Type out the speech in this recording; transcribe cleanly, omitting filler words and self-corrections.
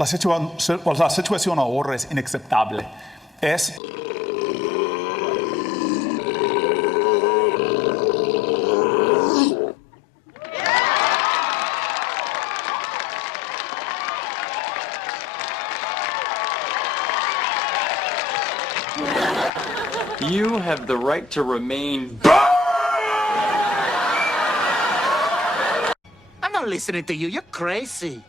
La situación ahora es inaceptable. You have the right to remain. I'm not listening to you. You're crazy.